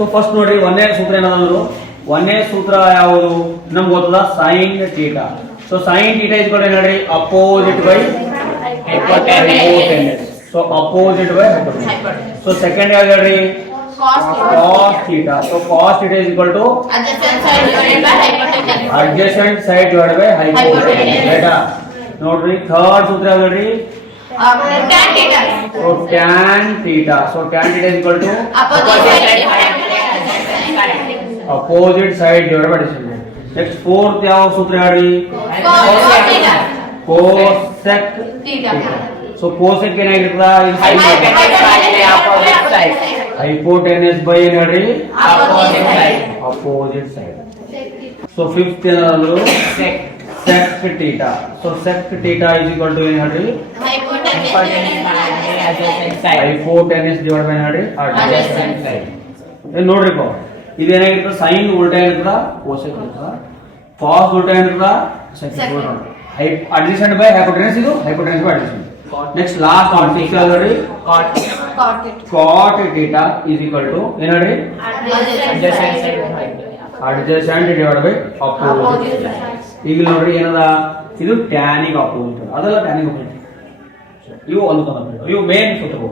So first ನೋಡ್ರಿ ಒಂದೇ ಸೂತ್ರ ಏನಂದ್ರು, ಒಂದೇ ಸೂತ್ರ ಯಾವುದು ನಮ್ಗೆ ಗೊತ್ತದ sine theta. So sine theta ಇದ್ಕೊಂಡು ನೋಡ್ರಿ opposite by hypotenuse. So opposite by hypotenuse. So second ಯಾವ್ದು ಹೇಳ್ರಿ cos cos theta. So cos theta is equal to adjacent side divided by hypotenuse. adjacent side divided by hypotenuse. Beta. ನೋಡ್ರಿ third ಸೂತ್ರ ಯಾವ್ದು ಹೇಳ್ರಿ Tan theta. So tan theta. So tan theta is equal to Opposite side divided by adjacent. opposite side divided by adjacent. Next fourth ಯಾವ ಸೂತ್ರ ಹೇಳ್ರಿ Cos theta. cosec Theta. So cosec ಏನಾಗಿರ್ತದ hypotenuse by ಏನ್ ಹೇಳ್ರಿ opposite side. So fifth ಏನಂದ್ರು sec theta. So sec theta is equal to ಏನ್ ಹೇಳ್ರಿ Hypotenuse hypotenuse divide by ಹೇಳ್ರಿ adjacent ಸೈಡ್. ನೋಡ್ರಿಪ್ಪ ಇದೇನಾಗಿರ್ತದ ಸೈನ್ ಉಲ್ಟಾ ಇರ್ತದ ಕೋಸೆಕ್ ಇರ್ತದ, ಕಾಸ್ ಉಲ್ಟಾ ಇರ್ತದ ಸೆಕ್ ಇರ್ತದ. ಅಡ್ಜಸೆಂಟ್ ಬೈ ಹೈಪೋಟೆನಸ್, ಇದು hypotenuse by adjacent. Next last one six ಹೇಳ್ರಿ cot cot theta is equal to ಏನ್ ಹೇಳ್ರಿ adjacent side adjacent divide by opposite. ಈಗ ನೋಡ್ರಿ ಏನದ ಇದು ಟ್ಯಾನಿಗೆ ಅಪೋಸಿಟ್, ಅದೆಲ್ಲ ಟ್ಯಾನಿಗೆ ಅಪೋಸಿಟ್. ಇವು ಒಂದು ಇವು ಮೇನ್ ಸೂತ್ರಗಳು.